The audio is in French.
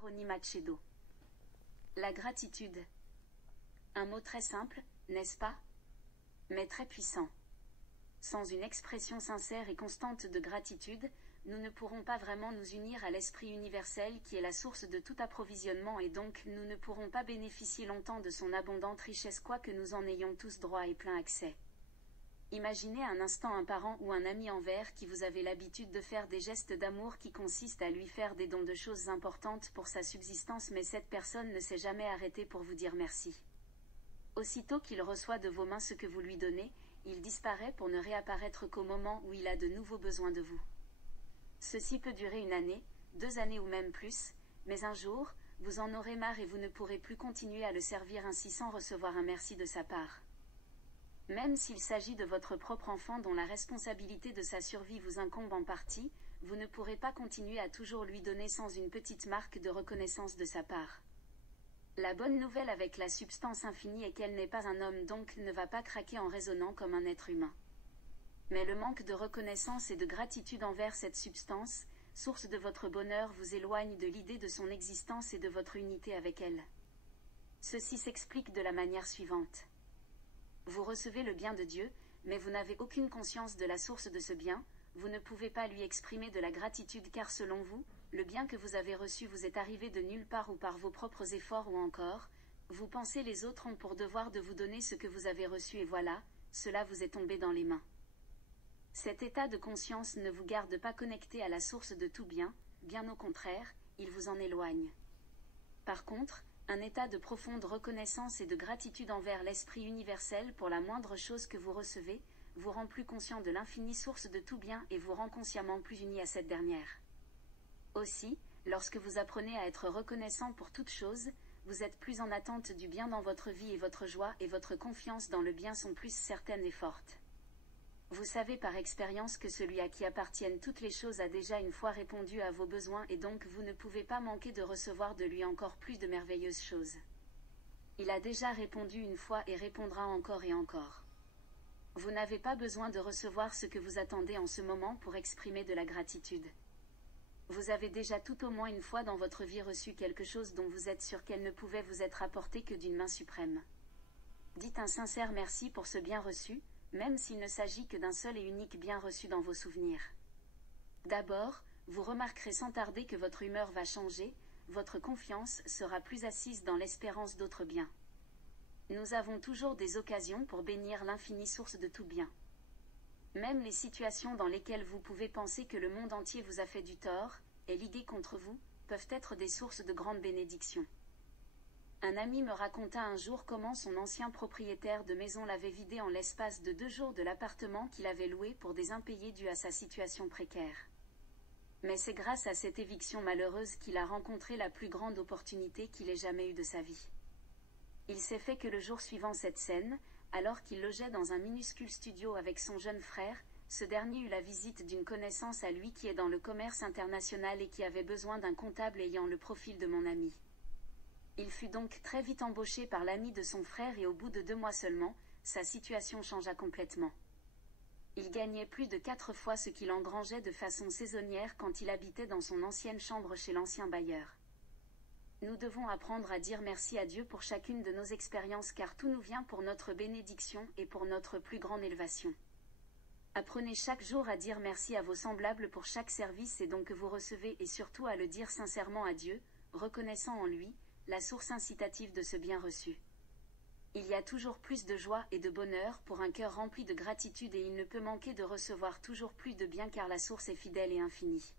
Véronique Machedo. La gratitude. Un mot très simple, n'est-ce pas? Mais très puissant. Sans une expression sincère et constante de gratitude, nous ne pourrons pas vraiment nous unir à l'esprit universel qui est la source de tout approvisionnement et donc nous ne pourrons pas bénéficier longtemps de son abondante richesse quoique nous en ayons tous droit et plein accès. Imaginez un instant un parent ou un ami envers qui vous avez l'habitude de faire des gestes d'amour qui consistent à lui faire des dons de choses importantes pour sa subsistance mais cette personne ne s'est jamais arrêtée pour vous dire merci. Aussitôt qu'il reçoit de vos mains ce que vous lui donnez, il disparaît pour ne réapparaître qu'au moment où il a de nouveaux besoins de vous. Ceci peut durer 1 année, 2 années ou même plus, mais un jour, vous en aurez marre et vous ne pourrez plus continuer à le servir ainsi sans recevoir un merci de sa part. Même s'il s'agit de votre propre enfant dont la responsabilité de sa survie vous incombe en partie, vous ne pourrez pas continuer à toujours lui donner sans une petite marque de reconnaissance de sa part. La bonne nouvelle avec la substance infinie est qu'elle n'est pas un homme donc ne va pas craquer en raisonnant comme un être humain. Mais le manque de reconnaissance et de gratitude envers cette substance, source de votre bonheur, vous éloigne de l'idée de son existence et de votre unité avec elle. Ceci s'explique de la manière suivante. Vous recevez le bien de Dieu, mais vous n'avez aucune conscience de la source de ce bien, vous ne pouvez pas lui exprimer de la gratitude car selon vous, le bien que vous avez reçu vous est arrivé de nulle part ou par vos propres efforts ou encore, vous pensez les autres ont pour devoir de vous donner ce que vous avez reçu et voilà, cela vous est tombé dans les mains. Cet état de conscience ne vous garde pas connecté à la source de tout bien, bien au contraire, il vous en éloigne. Par contre, un état de profonde reconnaissance et de gratitude envers l'esprit universel pour la moindre chose que vous recevez, vous rend plus conscient de l'infinie source de tout bien et vous rend consciemment plus uni à cette dernière. Aussi, lorsque vous apprenez à être reconnaissant pour toute chose, vous êtes plus en attente du bien dans votre vie et votre joie et votre confiance dans le bien sont plus certaines et fortes. Vous savez par expérience que celui à qui appartiennent toutes les choses a déjà une fois répondu à vos besoins et donc vous ne pouvez pas manquer de recevoir de lui encore plus de merveilleuses choses. Il a déjà répondu une fois et répondra encore et encore. Vous n'avez pas besoin de recevoir ce que vous attendez en ce moment pour exprimer de la gratitude. Vous avez déjà tout au moins une fois dans votre vie reçu quelque chose dont vous êtes sûr qu'elle ne pouvait vous être apportée que d'une main suprême. Dites un sincère merci pour ce bien reçu, même s'il ne s'agit que d'un seul et unique bien reçu dans vos souvenirs. D'abord, vous remarquerez sans tarder que votre humeur va changer, votre confiance sera plus assise dans l'espérance d'autres biens. Nous avons toujours des occasions pour bénir l'infinie source de tout bien. Même les situations dans lesquelles vous pouvez penser que le monde entier vous a fait du tort, et ligué contre vous, peuvent être des sources de grandes bénédictions. Un ami me raconta un jour comment son ancien propriétaire de maison l'avait vidé en l'espace de 2 jours de l'appartement qu'il avait loué pour des impayés dus à sa situation précaire. Mais c'est grâce à cette éviction malheureuse qu'il a rencontré la plus grande opportunité qu'il ait jamais eue de sa vie. Il s'est fait que le jour suivant cette scène, alors qu'il logeait dans un minuscule studio avec son jeune frère, ce dernier eut la visite d'une connaissance à lui qui est dans le commerce international et qui avait besoin d'un comptable ayant le profil de mon ami. Il fut donc très vite embauché par l'ami de son frère et au bout de 2 mois seulement, sa situation changea complètement. Il gagnait plus de 4 fois ce qu'il engrangeait de façon saisonnière quand il habitait dans son ancienne chambre chez l'ancien bailleur. Nous devons apprendre à dire merci à Dieu pour chacune de nos expériences car tout nous vient pour notre bénédiction et pour notre plus grande élévation. Apprenez chaque jour à dire merci à vos semblables pour chaque service et don que vous recevez et surtout à le dire sincèrement à Dieu, reconnaissant en lui, la source incitative de ce bien reçu. Il y a toujours plus de joie et de bonheur pour un cœur rempli de gratitude et il ne peut manquer de recevoir toujours plus de bien car la source est fidèle et infinie.